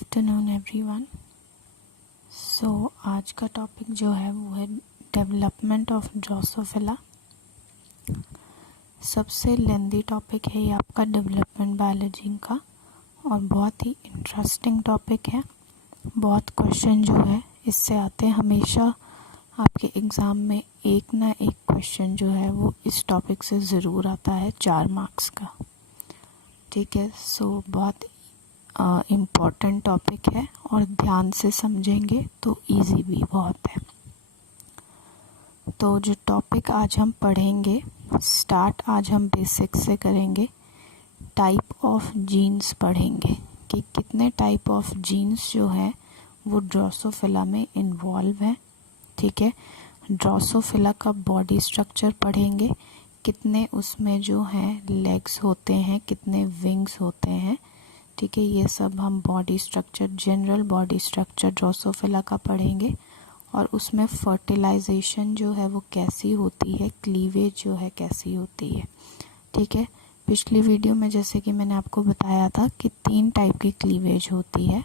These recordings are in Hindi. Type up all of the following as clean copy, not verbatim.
Afternoon everyone. आज का टॉपिक जो है वो है डेवलपमेंट ऑफ ड्रोसोफिला। सबसे लेंदी टॉपिक है ये आपका डेवलपमेंट बायोलॉजी का और बहुत ही इंटरेस्टिंग टॉपिक है। बहुत क्वेश्चन जो है इससे आते हैं, हमेशा आपके एग्ज़ाम में एक ना एक क्वेश्चन जो है वो इस टॉपिक से ज़रूर आता है 4 मार्क्स का। ठीक है, बहुत इम्पॉर्टेंट टॉपिक है और ध्यान से समझेंगे तो इजी भी बहुत है। तो जो टॉपिक आज हम पढ़ेंगे, स्टार्ट आज हम बेसिक से करेंगे। टाइप ऑफ जीन्स पढ़ेंगे कि कितने टाइप ऑफ जीन्स जो है वो ड्रोसोफिला में इन्वॉल्व हैं। ठीक है, ड्रोसोफिला का बॉडी स्ट्रक्चर पढ़ेंगे, कितने उसमें जो हैं लेग्स होते हैं, कितने विंग्स होते हैं। ठीक है, ये सब हम body structure, general body structure Drosophila का पढ़ेंगे और उसमें फर्टिलाइजेशन जो है वो कैसी होती है, क्लीवेज जो है कैसी होती है। ठीक है, पिछली वीडियो में जैसे कि मैंने आपको बताया था कि 3 टाइप की क्लीवेज होती है,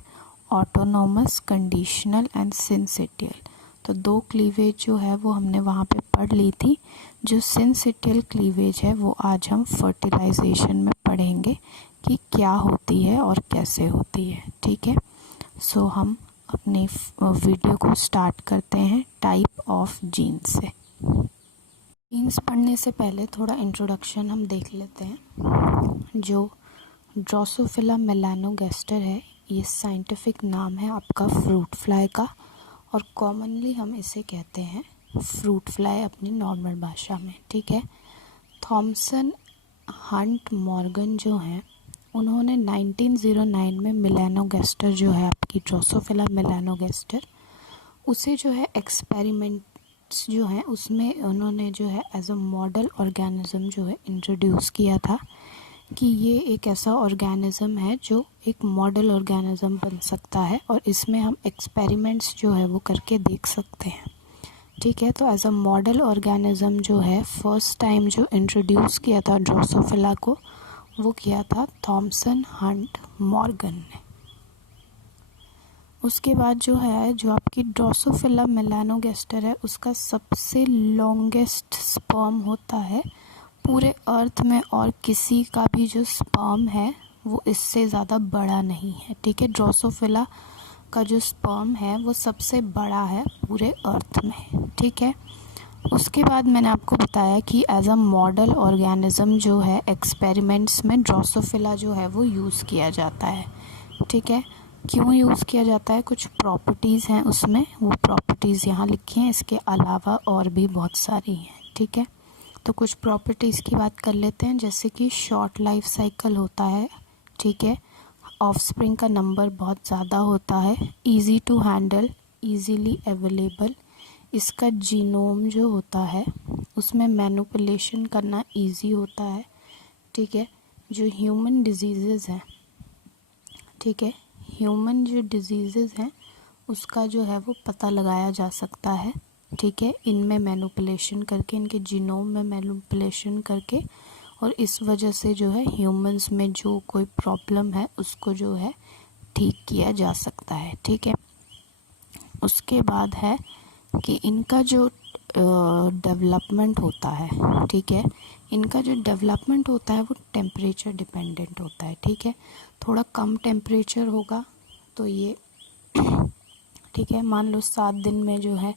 ऑटोनोमस, कंडीशनल एंड सिंसिटियल। तो 2 क्लीवेज जो है वो हमने वहाँ पे पढ़ ली थी। जो सिंसिटियल क्लीवेज है वो आज हम फर्टिलाइजेशन में पढ़ेंगे कि क्या होती है और कैसे होती है। ठीक है, हम अपने वीडियो को स्टार्ट करते हैं टाइप ऑफ जीन्स से। जीन्स पढ़ने से पहले थोड़ा इंट्रोडक्शन हम देख लेते हैं। जो ड्रोसोफिला मेलानोगैस्टर है, ये साइंटिफिक नाम है आपका फ्रूट फ्लाई का और कॉमनली हम इसे कहते हैं फ्रूट फ्लाई अपनी नॉर्मल भाषा में। ठीक है, थॉमसन हंट मॉर्गन जो हैं उन्होंने 1909 में मेलानोगैस्टर जो है आपकी ड्रोसोफिला मेलानोगैस्टर, उसे जो है एक्सपेरिमेंट्स जो हैं उसमें उन्होंने जो है एज अ मॉडल ऑर्गेनिज्म जो है इंट्रोड्यूस किया था कि ये एक ऐसा ऑर्गेनिज्म है जो एक मॉडल ऑर्गेनिज्म बन सकता है और इसमें हम एक्सपेरिमेंट्स जो है वो करके देख सकते हैं। ठीक है, तो एज अ मॉडल ऑर्गेनिज्म जो है फर्स्ट टाइम जो इंट्रोड्यूस किया था ड्रोसोफिला को वो किया था थॉमसन हंट मॉर्गन ने। उसके बाद जो है जो आपकी ड्रोसोफिला मेलानोगैस्टर है उसका सबसे लॉन्गेस्ट स्पर्म होता है पूरे अर्थ में और किसी का भी जो स्पर्म है वो इससे ज़्यादा बड़ा नहीं है। ठीक है, ड्रोसोफिला का जो स्पर्म है वो सबसे बड़ा है पूरे अर्थ में। ठीक है, उसके बाद मैंने आपको बताया कि एज अ मॉडल ऑर्गेनिज्म जो है एक्सपेरिमेंट्स में ड्रोसोफिला जो है वो यूज़ किया जाता है। ठीक है, क्यों यूज़ किया जाता है, कुछ प्रॉपर्टीज़ हैं उसमें, वो प्रॉपर्टीज़ यहाँ लिखी हैं, इसके अलावा और भी बहुत सारी हैं। ठीक है, तो कुछ प्रॉपर्टीज़ की बात कर लेते हैं, जैसे कि शॉर्ट लाइफ साइकिल होता है। ठीक है, ऑफस्प्रिंग का नंबर बहुत ज़्यादा होता है, easy to handle, easily available, इसका जीनोम जो होता है उसमें मैनिपुलेशन करना इजी होता है। ठीक है, जो ह्यूमन डिजीज़ेज़ हैं, ठीक है, ह्यूमन जो डिजीज़ेज़ हैं उसका जो है वो पता लगाया जा सकता है। ठीक है, इनमें मैनिपुलेशन करके, इनके जीनोम में मैनिपुलेशन करके, और इस वजह से जो है ह्यूमंस में जो कोई प्रॉब्लम है उसको जो है ठीक किया जा सकता है। ठीक है, उसके बाद है कि इनका जो डेवलपमेंट होता है, ठीक है, इनका जो डेवलपमेंट होता है वो टेम्परेचर डिपेंडेंट होता है। ठीक है, थोड़ा कम टेम्परेचर होगा तो ये ठीक है, मान लो 7 दिन में जो है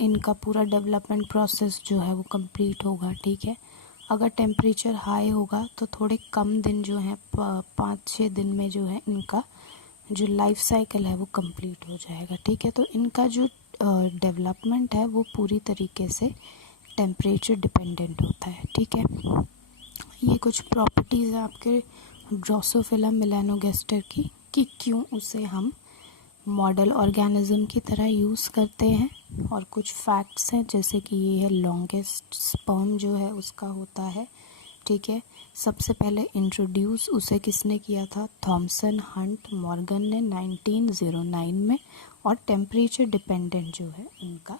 इनका पूरा डेवलपमेंट प्रोसेस जो है वो कंप्लीट होगा। ठीक है, अगर टेम्परेचर हाई होगा तो थोड़े कम दिन जो है 5-6 दिन में जो है इनका जो लाइफ साइकिल है वो कंप्लीट हो जाएगा। ठीक है, तो इनका जो डेवलपमेंट है वो पूरी तरीके से टेम्परेचर डिपेंडेंट होता है। ठीक है, ये कुछ प्रॉपर्टीज़ है आपके ड्रोसोफिला मेलानोगैस्टर की कि क्यों उसे हम मॉडल ऑर्गेनिज्म की तरह यूज़ करते हैं, और कुछ फैक्ट्स हैं जैसे कि ये है लॉन्गेस्ट स्पर्म जो है उसका होता है। ठीक है, सबसे पहले इंट्रोड्यूस उसे किसने किया था, थॉमसन हंट मॉर्गन ने 1909 में, और टेम्परेचर डिपेंडेंट जो है इनका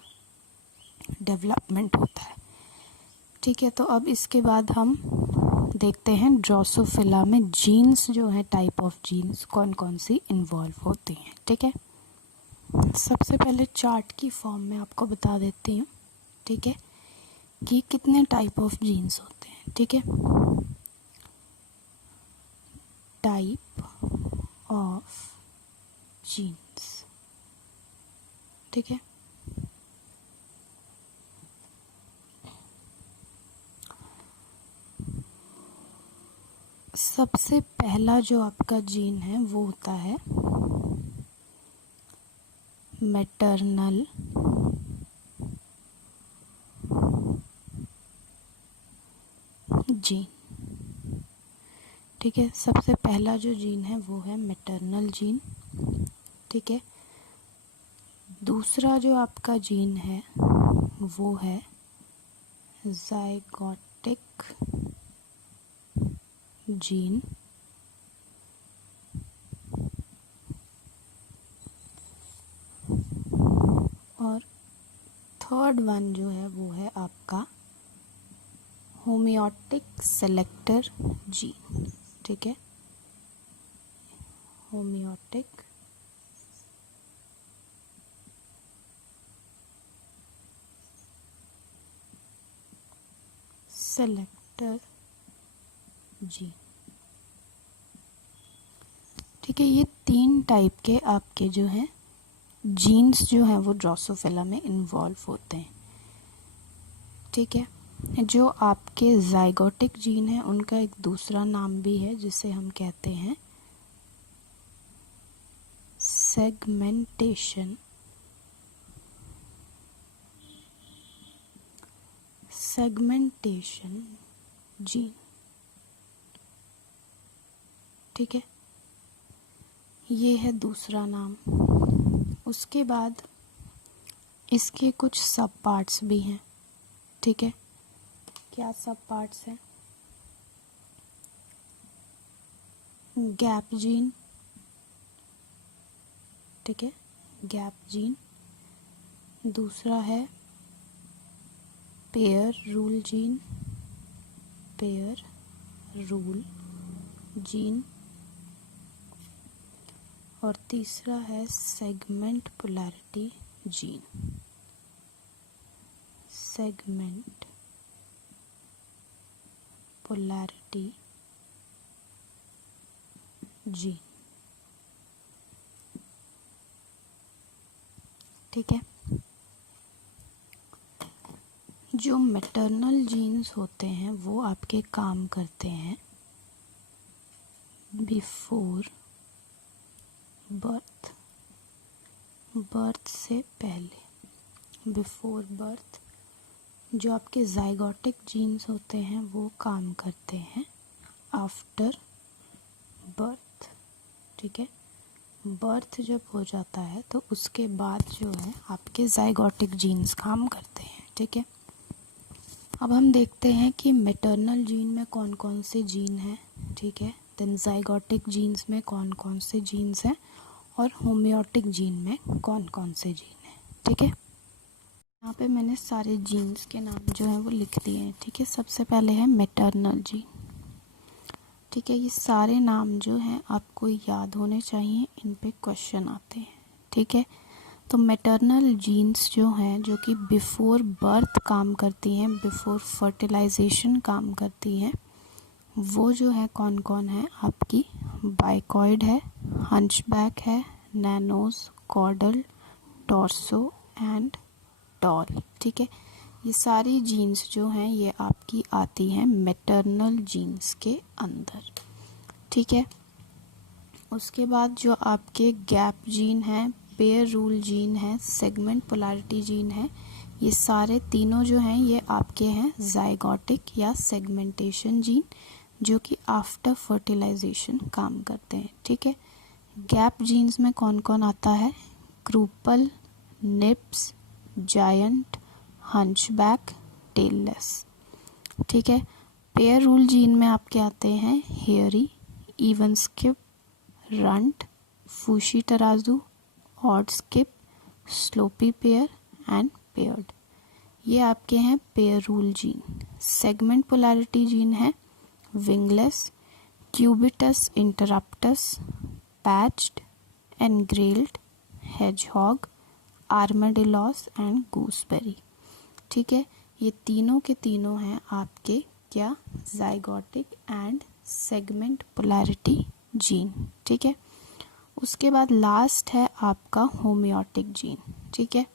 डेवलपमेंट होता है। ठीक है, तो अब इसके बाद हम देखते हैं ड्रोसोफिला में जीन्स जो है, टाइप ऑफ जीन्स कौन कौन सी इन्वॉल्व होती हैं। ठीक है, सबसे पहले चार्ट की फॉर्म में आपको बता देती हूँ, ठीक है, कि कितने टाइप ऑफ जीन्स होते हैं। ठीक है, टाइप ऑफ जीन्स, ठीक है। सबसे पहला जो आपका जीन है वो होता है मैटरनल जीन। ठीक है, सबसे पहला जो जीन है वो है मैटरनल जीन। ठीक है, दूसरा जो आपका जीन है वो है ज़ाइगोटिक जीन। और थर्ड वन जो है वो है आपका होमियोटिक सेलेक्टर जीन। ठीक है, होमियोटिक सेलेक्टर जीन। ठीक है, ये 3 टाइप के आपके जो हैं जीन्स जो हैं वो ड्रोसोफिला में इन्वॉल्व होते हैं। ठीक है, जो आपके ज़ाइगोटिक जीन है उनका एक दूसरा नाम भी है जिसे हम कहते हैं सेगमेंटेशन जीन। ठीक है, ये है दूसरा नाम। उसके बाद इसके कुछ सब पार्ट्स भी हैं। ठीक है, क्या सब पार्ट्स हैं? गैप जीन, ठीक है, गैप जीन। दूसरा है pair rule gene, pair rule gene. और तीसरा है segment polarity gene, segment polarity gene. ठीक है, जो मैटरनल जीन्स होते हैं वो आपके काम करते हैं बिफोर बर्थ, बर्थ से पहले, बिफोर बर्थ। जो आपके ज़ाइगोटिक जीन्स होते हैं वो काम करते हैं आफ्टर बर्थ। ठीक है, बर्थ जब हो जाता है तो उसके बाद जो है आपके ज़ाइगोटिक जीन्स काम करते हैं। ठीक है, अब हम देखते हैं कि मैटरनल जीन में कौन कौन से जीन हैं। ठीक है, देन ज़ाइगोटिक जीन्स में कौन कौन से जीन्स हैं और होमियोटिक जीन में कौन कौन से जीन हैं। ठीक है, यहाँ पे मैंने सारे जीन्स के नाम जो हैं वो लिख दिए हैं। ठीक है, सबसे पहले है मैटरनल जीन। ठीक है, ये सारे नाम जो हैं आपको याद होने चाहिए, इन पे क्वेश्चन आते हैं। ठीक है, तो मैटरनल जीन्स जो हैं जो कि बिफोर बर्थ काम करती हैं, बिफोर फर्टिलाइजेशन काम करती हैं, वो जो है कौन कौन है आपकी? बाइकॉइड है, हंचबैक है, नैनोज, कॉर्डल, टॉर्सो एंड टॉल। ठीक है, ये सारी जीन्स जो हैं ये आपकी आती हैं मैटरनल जीन्स के अंदर। ठीक है, उसके बाद जो आपके गैप जीन है, पेयर रूल जीन है, सेगमेंट पोलैरिटी जीन है, ये सारे तीनों जो हैं ये आपके हैं ज़ाइगोटिक या सेगमेंटेशन जीन, जो कि आफ्टर फर्टिलाइजेशन काम करते हैं। ठीक है, गैप जीन्स में कौन कौन आता है? Kruppel, knirps, giant, hunchback, tailless. ठीक है, पेयर रूल जीन में आपके आते हैं hairy, even skip, runt, fushi tarazu, odd skip, sloppy pair and paired. ये आपके हैं pair rule gene. Segment polarity gene है wingless, cubitus interruptus, patched, engrailed, hedgehog, armadillos and gooseberry. ठीक है, ये तीनों के तीनों हैं आपके क्या, zygotic and segment polarity gene. ठीक है, उसके बाद लास्ट है आपका होमियोटिक जीन। ठीक है,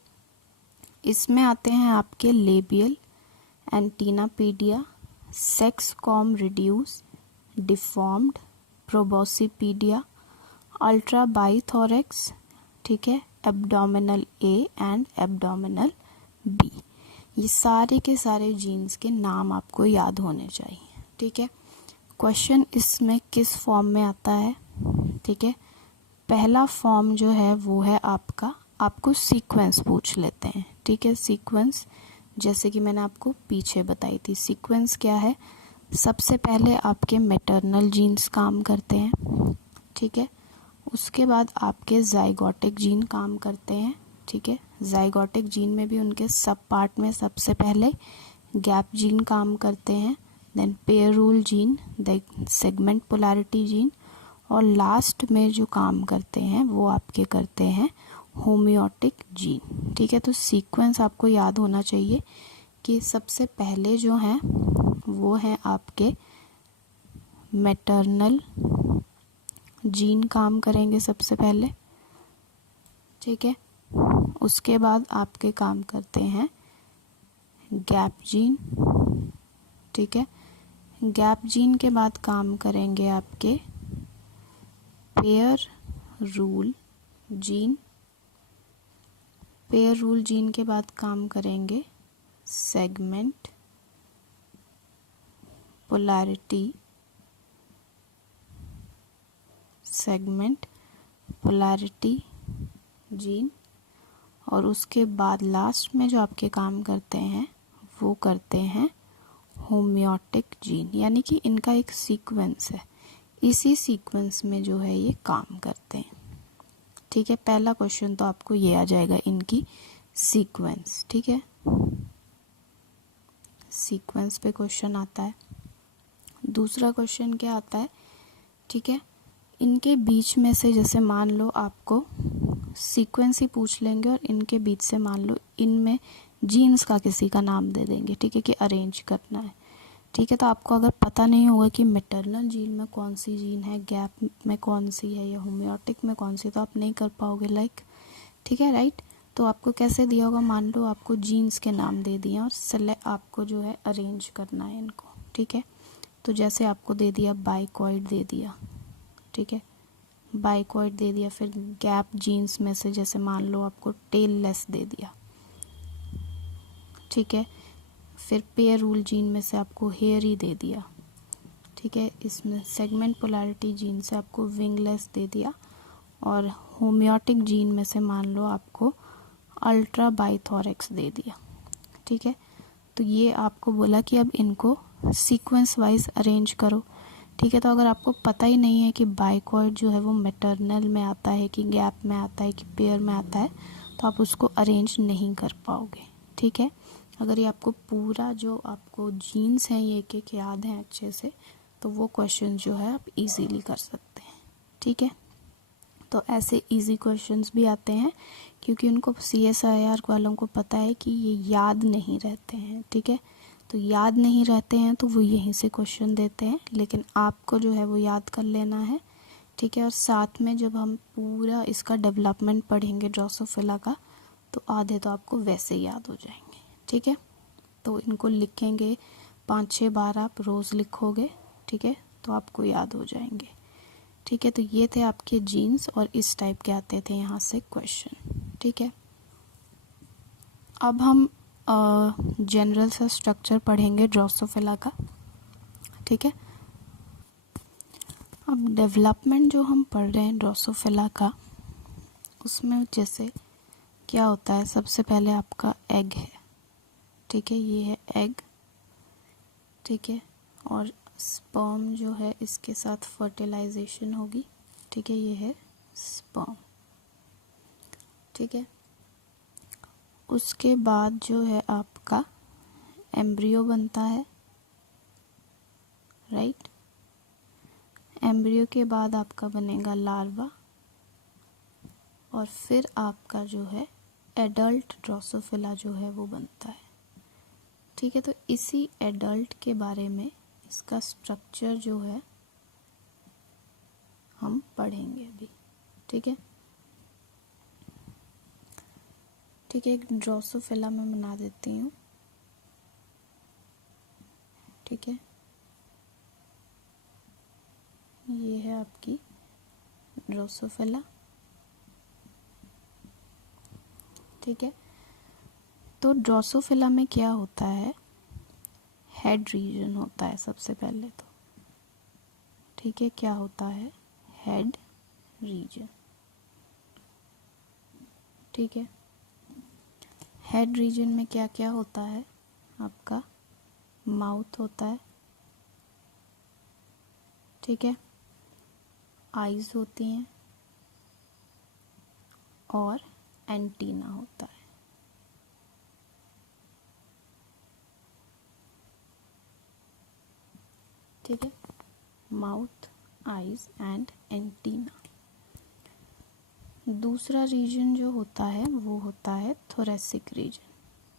इसमें आते हैं आपके labial, antennapedia, sex comb reduce, deformed, proboscipedia, ultrabithorax, ठीक है, abdominal A and abdominal B. ये सारे के सारे जीन्स के नाम आपको याद होने चाहिए। ठीक है, क्वेश्चन इसमें किस फॉर्म में आता है? ठीक है, पहला फॉर्म जो है वो है आपका, आपको सीक्वेंस पूछ लेते हैं। ठीक है, सीक्वेंस जैसे कि मैंने आपको पीछे बताई थी, सीक्वेंस क्या है, सबसे पहले आपके मैटरनल जीन्स काम करते हैं। ठीक है, उसके बाद आपके जाइगोटिक जीन काम करते हैं। ठीक है, जाइगोटिक जीन में भी उनके सब पार्ट में सबसे पहले गैप जीन काम करते हैं, then pair rule gene, then segment polarity gene, और लास्ट में जो काम करते हैं वो आपके करते हैं होमियोटिक जीन। ठीक है, तो सीक्वेंस आपको याद होना चाहिए कि सबसे पहले जो हैं वो हैं आपके मैटरनल जीन काम करेंगे सबसे पहले। ठीक है, उसके बाद आपके काम करते हैं गैप जीन। ठीक है, गैप जीन के बाद काम करेंगे आपके pair rule gene. Pair rule gene के बाद काम करेंगे segment polarity, segment polarity gene, और उसके बाद लास्ट में जो आपके काम करते हैं वो करते हैं होमियोटिक जीन। यानी कि इनका एक सीक्वेंस है, इसी सीक्वेंस में जो है ये काम करते हैं। ठीक है, पहला क्वेश्चन तो आपको ये आ जाएगा, इनकी सीक्वेंस। ठीक है, सीक्वेंस पे क्वेश्चन आता है। दूसरा क्वेश्चन क्या आता है? ठीक है, इनके बीच में से जैसे मान लो आपको सीक्वेंस ही पूछ लेंगे और इनके बीच से मान लो इनमें जीन्स का किसी का नाम दे देंगे। ठीक है, कि अरेंज करना है। ठीक है, तो आपको अगर पता नहीं होगा कि मैटरनल जीन में कौन सी जीन है, गैप में कौन सी है, या होमियोटिक में कौन सी, तो आप नहीं कर पाओगे लाइक। ठीक है, राइट। तो आपको कैसे दिया होगा, मान लो आपको जीन्स के नाम दे दिए और सेलेक्ट आपको जो है अरेंज करना है इनको। ठीक है, तो जैसे आपको दे दिया बाइकॉइड दे दिया। ठीक है, बाइकॉइड दे दिया, फिर गैप जीन्स में से जैसे मान लो आपको टेल लेस दे दिया। ठीक है, फिर पेयर रूल जीन में से आपको हेयर ही दे दिया। ठीक है, इसमें सेगमेंट पोलैरिटी जीन से आपको विंगलेस दे दिया, और होमियोटिक जीन में से मान लो आपको अल्ट्रा बाइथोरेक्स दे दिया। ठीक है, तो ये आपको बोला कि अब इनको सीक्वेंस वाइज अरेंज करो। ठीक है, तो अगर आपको पता ही नहीं है कि बाइकॉइड जो है वो मैटरनल में आता है कि गैप में आता है कि पेयर में आता है, तो आप उसको अरेंज नहीं कर पाओगे। ठीक है, अगर ये आपको पूरा जो आपको जीन्स हैं ये एक याद हैं अच्छे से, तो वो क्वेश्चन जो है आप इजीली कर सकते हैं। ठीक है, तो ऐसे इजी क्वेश्चंस भी आते हैं क्योंकि उनको CSIR वालों को पता है कि ये याद नहीं रहते हैं। ठीक है, तो याद नहीं रहते हैं तो वो यहीं से क्वेश्चन देते हैं, लेकिन आपको जो है वो याद कर लेना है। ठीक है, और साथ में जब हम पूरा इसका डेवलपमेंट पढ़ेंगे ड्रोसोफिला का, तो आधे तो आपको वैसे याद हो जाएंगे। ठीक है, तो इनको लिखेंगे 5-6 बार आप रोज़ लिखोगे। ठीक है, तो आपको याद हो जाएंगे। ठीक है, तो ये थे आपके जीन्स और इस टाइप के आते थे यहाँ से क्वेश्चन। ठीक है, अब हम जनरल सा स्ट्रक्चर पढ़ेंगे ड्रोसोफिला का। ठीक है, अब डेवलपमेंट जो हम पढ़ रहे हैं ड्रोसोफिला का, उसमें जैसे क्या होता है, सबसे पहले आपका एग है। ठीक है, ये है एग। ठीक है, और स्पर्म जो है इसके साथ फर्टिलाइजेशन होगी। ठीक है, ये है स्पर्म। ठीक है, उसके बाद जो है आपका एम्ब्रियो बनता है। राइट। एम्ब्रियो के बाद आपका बनेगा लार्वा और फिर आपका जो है एडल्ट ड्रोसोफिला जो है वो बनता है। ठीक है, तो इसी एडल्ट के बारे में इसका स्ट्रक्चर जो है हम पढ़ेंगे अभी। ठीक है, ठीक है, एक ड्रोसोफिला मैं बना देती हूँ। ठीक है, ये है आपकी ड्रोसोफिला। ठीक है, तो ड्रोसोफिला में क्या होता है, हेड रीजन होता है सबसे पहले तो। ठीक है, क्या होता है, हेड रीजन। ठीक है, हेड रीजन में क्या क्या होता है, आपका माउथ होता है। ठीक है, आईज होती हैं और एंटीना होता है। ठीक है, माउथ, आईज एंड एंटीना। दूसरा रीजन जो होता है वो होता है थोरेसिक रीजन।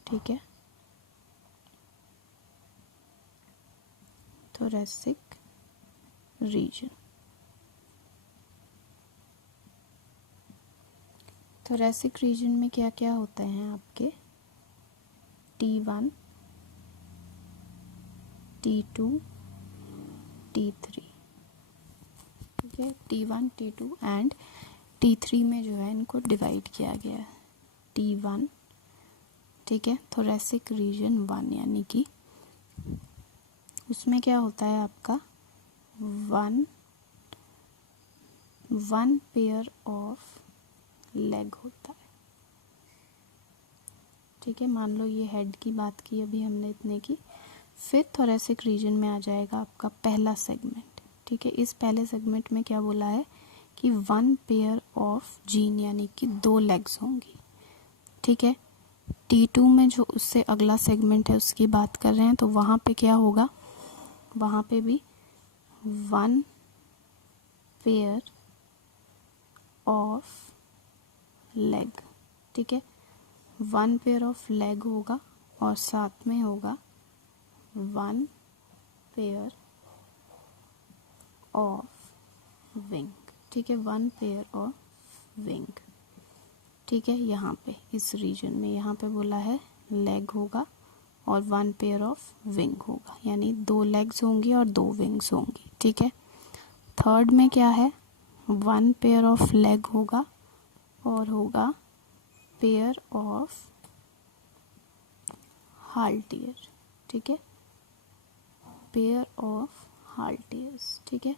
ठीक है, थोरेसिक रीजन। थोरेसिक रीजन में क्या क्या होते हैं आपके, T1, T2, T3। ठीक है, T1, T2 एंड T3 में जो है इनको डिवाइड किया गया है। T1, ठीक है, थोरेसिक रीजन 1, यानी कि उसमें क्या होता है आपका वन पेयर ऑफ लेग होता है। ठीक है, मान लो ये हेड की बात की अभी हमने इतने की। फिर थोरेसिक रीजन में आ जाएगा आपका पहला सेगमेंट। ठीक है, इस पहले सेगमेंट में क्या बोला है कि 1 पेयर ऑफ जीन यानी कि 2 लेग्स होंगी। ठीक है, T2 में जो उससे अगला सेगमेंट है उसकी बात कर रहे हैं, तो वहाँ पे क्या होगा, वहाँ पे भी 1 पेयर ऑफ लेग। ठीक है, 1 पेयर ऑफ लेग होगा और साथ में होगा 1 पेयर ऑफ विंग। ठीक है, 1 पेयर ऑफ विंग। ठीक है, यहाँ पे इस रीजन में यहाँ पे बोला है लेग होगा और 1 पेयर ऑफ विंग होगा, यानी 2 लेग्स होंगी और 2 विंग्स होंगी। ठीक है, थर्ड में क्या है, 1 पेयर ऑफ लेग होगा और होगा पेयर ऑफ हाल्टियर। ठीक है, पेयर ऑफ हाल्टियर्स। ठीक है,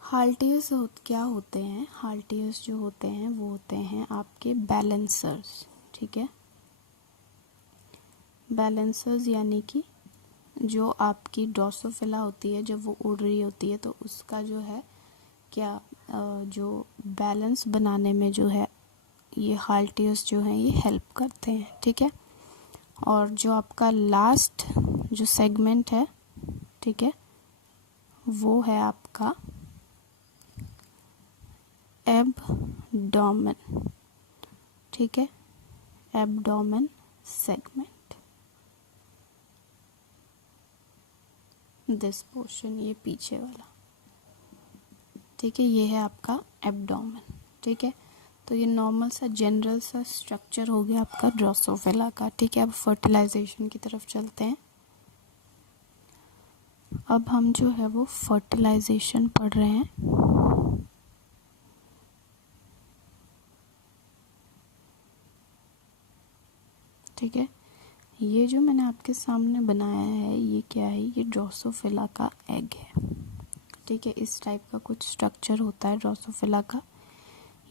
हाल्टियर्स क्या होते हैं, हाल्टियर्स जो होते हैं वो होते हैं आपके बैलेंसर्स। ठीक है, बैलेंसर्स यानी कि जो आपकी ड्रोसोफिला होती है जब वो उड़ रही होती है तो उसका जो है क्या जो बैलेंस बनाने में जो है ये हाल्टियर्स जो हैं ये हेल्प करते हैं। ठीक है, और जो आपका लास्ट जो सेगमेंट है, ठीक है, वो है आपका एब्डोमेन। ठीक है, एब्डोमेन सेगमेंट, दिस पोर्शन, ये पीछे वाला। ठीक है, ये है आपका एब्डोमेन। ठीक है, तो ये नॉर्मल सा जनरल सा स्ट्रक्चर हो गया आपका ड्रोसोफिला का। ठीक है, अब फर्टिलाइजेशन की तरफ चलते हैं। अब हम जो है वो फर्टिलाइजेशन पढ़ रहे हैं। ठीक है, ये जो मैंने आपके सामने बनाया है ये क्या है, ये ड्रोसोफिला का एग है। ठीक है, इस टाइप का कुछ स्ट्रक्चर होता है ड्रोसोफिला का।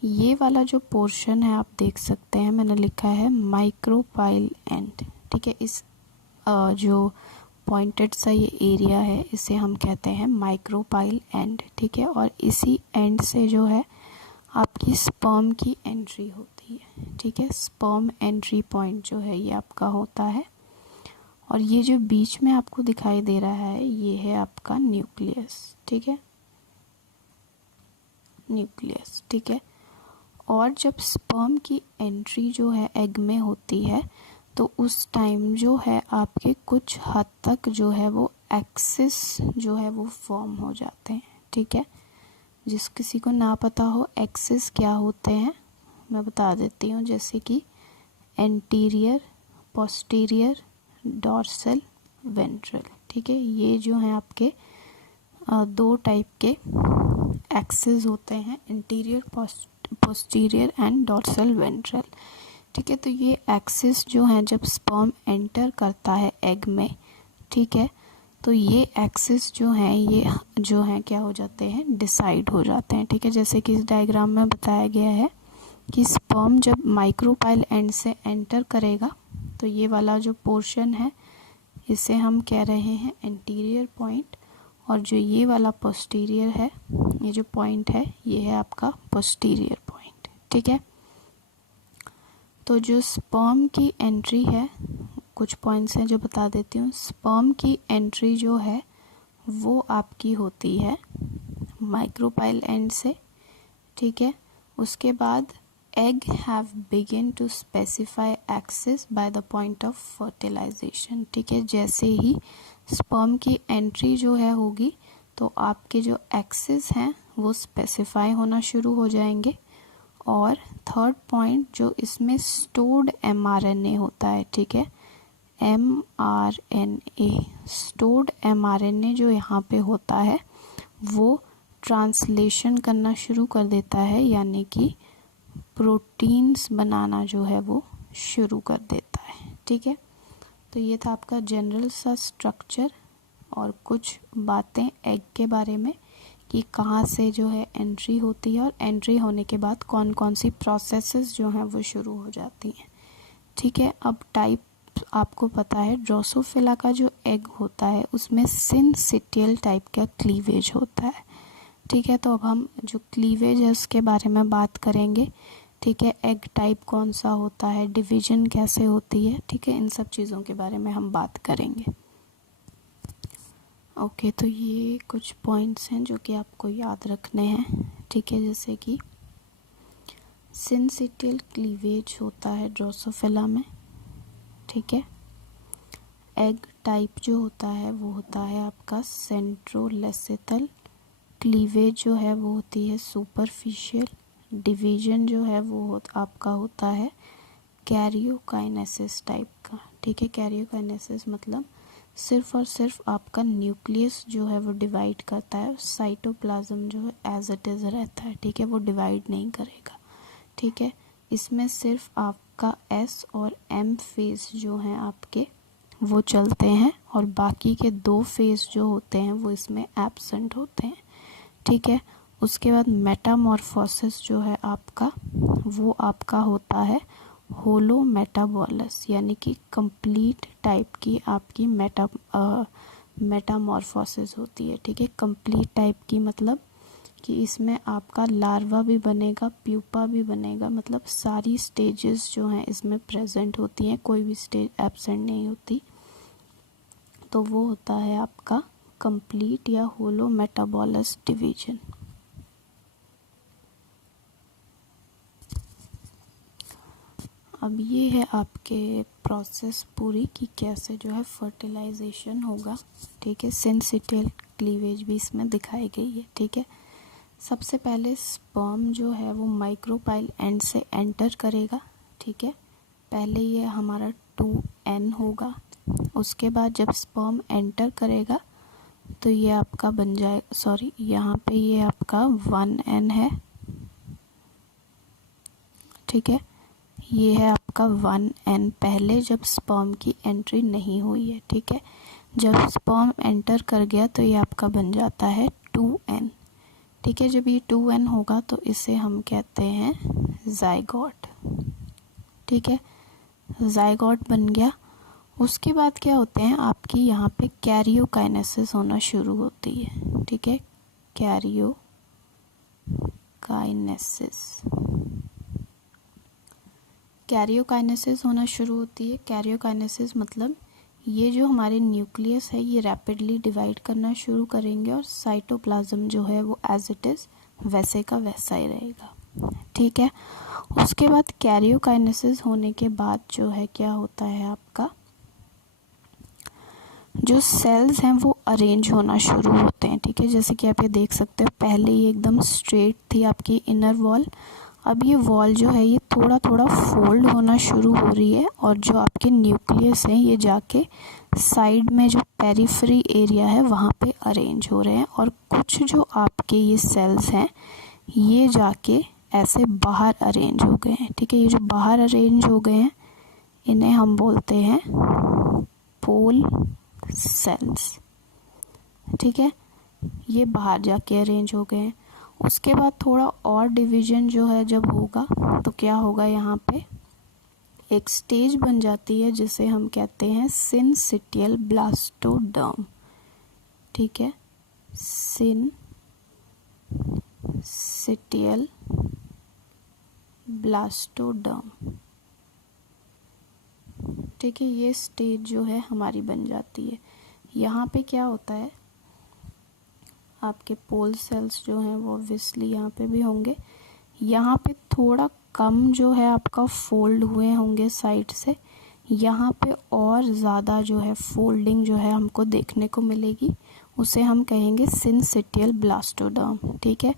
ये वाला जो पोर्शन है आप देख सकते हैं, मैंने लिखा है माइक्रोपाइल एंड। ठीक है, इस जो पॉइंटेड सा ये एरिया है इसे हम कहते हैं माइक्रोपाइल एंड। ठीक है, और इसी एंड से जो है आपकी स्पर्म की एंट्री होती है। ठीक है, स्पर्म एंट्री पॉइंट जो है ये आपका होता है और ये जो बीच में आपको दिखाई दे रहा है ये है आपका न्यूक्लियस, ठीक है, न्यूक्लियस, ठीक है। और जब स्पर्म की एंट्री जो है एग में होती है तो उस टाइम जो है आपके कुछ हद तक जो है वो एक्सिस जो है वो फॉर्म हो जाते हैं, ठीक है। जिस किसी को ना पता हो एक्सिस क्या होते हैं मैं बता देती हूँ, जैसे कि एंटीरियर, पोस्टीरियर, डॉर्सल, वेंट्रल, ठीक है। ये जो हैं आपके दो टाइप के एक्सिस होते हैं, interior, posterior and dorsal, ventral, ठीक है। तो ये एक्सिस जो है जब स्पर्म एंटर करता है एग में, ठीक है, तो ये एक्सिस जो है ये जो है क्या हो जाते हैं, डिसाइड हो जाते हैं, ठीक है। जैसे कि इस डायग्राम में बताया गया है कि स्पर्म जब माइक्रोपाइल एंड से एंटर करेगा तो ये वाला जो पोर्शन है इसे हम कह रहे हैं एंटीरियर पॉइंट, और जो ये वाला पोस्टीरियर है, ये जो पॉइंट है ये है आपका पोस्टीरियर पॉइंट, ठीक है। तो जो स्पर्म की एंट्री है, कुछ पॉइंट्स हैं जो बता देती हूँ। स्पर्म की एंट्री जो है वो आपकी होती है माइक्रोपाइल एंड से, ठीक है। उसके बाद egg have begin to specify axis by the point of fertilization, ठीक है। जैसे ही स्पर्म की एंट्री जो है होगी तो आपके जो एक्सिस हैं वो स्पेसिफाई होना शुरू हो जाएंगे। और थर्ड पॉइंट जो इसमें स्टोर्ड mRNA होता है, ठीक है, mRNA, स्टोर्ड mRNA जो यहाँ पे होता है वो ट्रांसलेशन करना शुरू कर देता है, यानी कि प्रोटीन्स बनाना जो है वो शुरू कर देता है, ठीक है। तो ये था आपका जनरल सा स्ट्रक्चर और कुछ बातें एग के बारे में कि कहाँ से जो है एंट्री होती है और एंट्री होने के बाद कौन कौन सी प्रोसेसेस जो हैं वो शुरू हो जाती हैं, ठीक है। अब टाइप आपको पता है, ड्रोसोफिला का जो एग होता है उसमें सिनसिटियल टाइप का क्लीवेज होता है, ठीक है। तो अब हम जो क्लीवेज है उसके बारे में बात करेंगे, ठीक है। एग टाइप कौन सा होता है, डिवीजन कैसे होती है, ठीक है, इन सब चीज़ों के बारे में हम बात करेंगे। ओके, तो ये कुछ पॉइंट्स हैं जो कि आपको याद रखने हैं, ठीक है। जैसे कि सिनसिटियल क्लीवेज होता है ड्रोसोफिला में, ठीक है। एग टाइप जो होता है वो होता है आपका सेंट्रोलेसिथल, क्लीवेज जो है वो होती है सुपरफिशियल, डिवीजन जो है वो आपका होता है कैरियोकाइनेसिस टाइप का, ठीक है। कैरियोकाइनेसिस मतलब सिर्फ और सिर्फ आपका न्यूक्लियस जो है वो डिवाइड करता है, साइटोप्लाज्म जो है एज इट इज़ रहता है, ठीक है, वो डिवाइड नहीं करेगा, ठीक है। इसमें सिर्फ आपका एस और एम फेज जो हैं आपके वो चलते हैं और बाकी के दो फेज जो होते हैं वो इसमें एब्सेंट होते हैं, ठीक है। उसके बाद मेटामॉर्फोसिस जो है आपका वो आपका होता है होलो मेटाबॉलस, यानी कि कंप्लीट टाइप की आपकी मेटामॉर्फोसिस होती है, ठीक है। कंप्लीट टाइप की मतलब कि इसमें आपका लार्वा भी बनेगा, प्यूपा भी बनेगा, मतलब सारी स्टेजेस जो हैं इसमें प्रेजेंट होती हैं, कोई भी स्टेज एब्सेंट नहीं होती। तो वो होता है आपका कंप्लीट या होलो मेटाबॉलस डिवीजन। अब ये है आपके प्रोसेस पूरी कि कैसे जो है फर्टिलाइजेशन होगा, ठीक है। सिनसिटियल क्लीवेज भी इसमें दिखाई गई है, ठीक है। सबसे पहले स्पर्म जो है वो माइक्रोपाइल एंड से एंटर करेगा, ठीक है। पहले ये हमारा 2n होगा, उसके बाद जब स्पर्म एंटर करेगा तो ये आपका बन जाए, सॉरी यहाँ पे ये आपका 1n है, ठीक है। ये है आपका 1n पहले जब स्पर्म की एंट्री नहीं हुई है, ठीक है। जब स्पर्म एंटर कर गया तो ये आपका बन जाता है 2n, ठीक है। जब ये 2n होगा तो इसे हम कहते हैं जाइगोट, ठीक है। जाइगोट बन गया। उसके बाद क्या होते हैं आपकी यहाँ पे कैरियोकाइनेसिस होना शुरू होती है, ठीक है। कैरियोकाइनेसिस होना शुरू होती है। कैरियोकाइनेसिस मतलब ये जो हमारे न्यूक्लियस है ये रैपिडली डिवाइड करना शुरू करेंगे और साइटोप्लाज्म जो है वो एज इट इज़ वैसे का वैसा ही रहेगा। ठीक है, उसके बाद कैरियोकाइनेसिस होने के बाद जो है क्या होता है, आपका जो सेल्स हैं वो अरेंज होना शुरू होते हैं। ठीक है, जैसे कि आप ये देख सकते हो, पहले ये एकदम स्ट्रेट थी आपकी इनर वॉल, अब ये वॉल जो है ये थोड़ा थोड़ा फोल्ड होना शुरू हो रही है और जो आपके न्यूक्लियस हैं ये जाके साइड में जो पेरिफेरी एरिया है वहाँ पे अरेंज हो रहे हैं, और कुछ जो आपके ये सेल्स हैं ये जाके ऐसे बाहर अरेंज हो गए हैं। ठीक है, ये जो बाहर अरेंज हो गए हैं इन्हें हम बोलते हैं पोल सेल्स। ठीक है, ये बाहर जाके अरेंज हो गए हैं। उसके बाद थोड़ा और डिवीजन जो है जब होगा तो क्या होगा, यहाँ पे एक स्टेज बन जाती है जिसे हम कहते हैं सिनसिटियल ब्लास्टोडर्म। ठीक है, सिनसिटियल ब्लास्टोडर्म। ठीक है, ये स्टेज जो है हमारी बन जाती है। यहाँ पे क्या होता है, आपके पोल सेल्स जो हैं वो ऑब्वियसली यहाँ पे भी होंगे। यहाँ पे थोड़ा कम जो है आपका फोल्ड हुए होंगे साइड से, यहाँ पे और ज़्यादा जो है फोल्डिंग जो है हमको देखने को मिलेगी, उसे हम कहेंगे सिनसिटियल ब्लास्टोडर्म। ठीक है,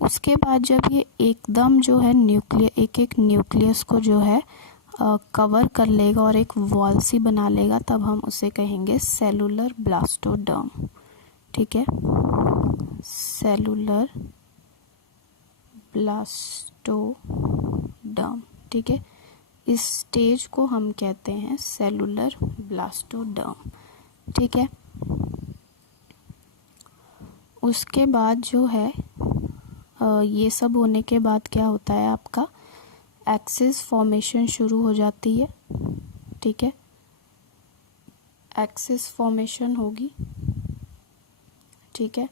उसके बाद जब ये एकदम जो है एक न्यूक्लियस को जो है कवर कर लेगा और एक वॉल सी बना लेगा, तब हम उसे कहेंगे सेलुलर ब्लास्टोडर्म। ठीक है, सेलुलर ब्लास्टोडर्म। ठीक है, इस स्टेज को हम कहते हैं सेलुलर ब्लास्टोडर्म। ठीक है, उसके बाद जो है ये सब होने के बाद क्या होता है, आपका एक्सिस फॉर्मेशन शुरू हो जाती है। ठीक है, एक्सिस फॉर्मेशन होगी। ठीक है,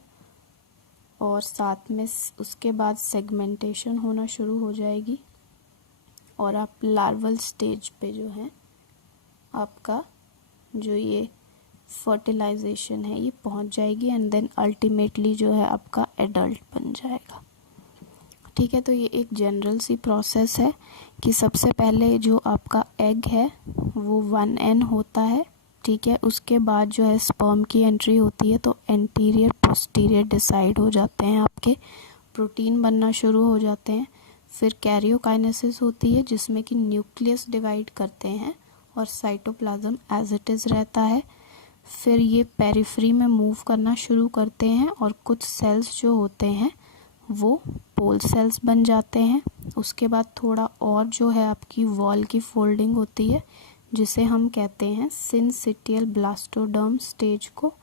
और साथ में उसके बाद सेगमेंटेशन होना शुरू हो जाएगी और आप लार्वल स्टेज पे जो है आपका जो ये फर्टिलाइजेशन है ये पहुंच जाएगी, एंड देन अल्टीमेटली जो है आपका एडल्ट बन जाएगा। ठीक है, तो ये एक जनरल सी प्रोसेस है कि सबसे पहले जो आपका एग है वो 1n होता है। ठीक है, उसके बाद जो है स्पर्म की एंट्री होती है, तो एंटीरियर पोस्टीरियर डिसाइड हो जाते हैं, आपके प्रोटीन बनना शुरू हो जाते हैं। फिर कैरियोकाइनेसिस होती है जिसमें कि न्यूक्लियस डिवाइड करते हैं और साइटोप्लाज्म एज इट इज़ रहता है। फिर ये पेरिफेरी में मूव करना शुरू करते हैं और कुछ सेल्स जो होते हैं वो पोल सेल्स बन जाते हैं। उसके बाद थोड़ा और जो है आपकी वॉल की फोल्डिंग होती है जिसे हम कहते हैं सिनसिटियल ब्लास्टोडर्म स्टेज को।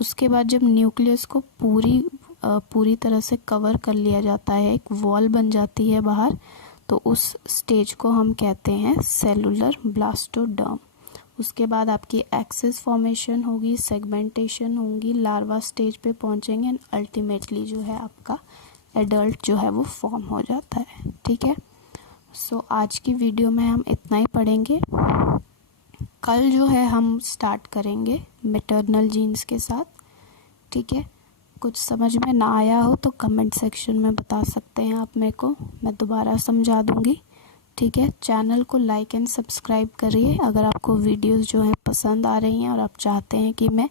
उसके बाद जब न्यूक्लियस को पूरी तरह से कवर कर लिया जाता है, एक वॉल बन जाती है बाहर, तो उस स्टेज को हम कहते हैं सेलुलर ब्लास्टोडर्म। उसके बाद आपकी एक्सिस फॉर्मेशन होगी, सेगमेंटेशन होंगी, लार्वा स्टेज पे पहुंचेंगे एंड अल्टीमेटली जो है आपका एडल्ट जो है वो फॉर्म हो जाता है। ठीक है, सो आज की वीडियो में हम इतना ही पढ़ेंगे। कल जो है हम स्टार्ट करेंगे मैटरनल जीन्स के साथ। ठीक है, कुछ समझ में ना आया हो तो कमेंट सेक्शन में बता सकते हैं आप मेरे को, मैं दोबारा समझा दूंगी। ठीक है, चैनल को लाइक एंड सब्सक्राइब करिए अगर आपको वीडियोस जो हैं पसंद आ रही हैं और आप चाहते हैं कि मैं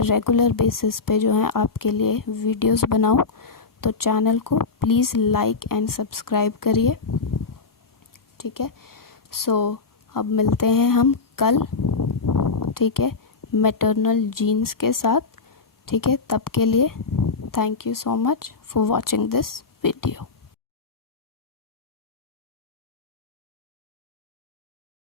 रेगुलर बेसिस पे जो है आपके लिए वीडियोस बनाऊं, तो चैनल को प्लीज़ लाइक एंड सब्सक्राइब करिए। ठीक है, सो अब मिलते हैं हम कल। ठीक है, मैटरनल जीन्स के साथ। ठीक है, तब के लिए thank you so much for watching this video.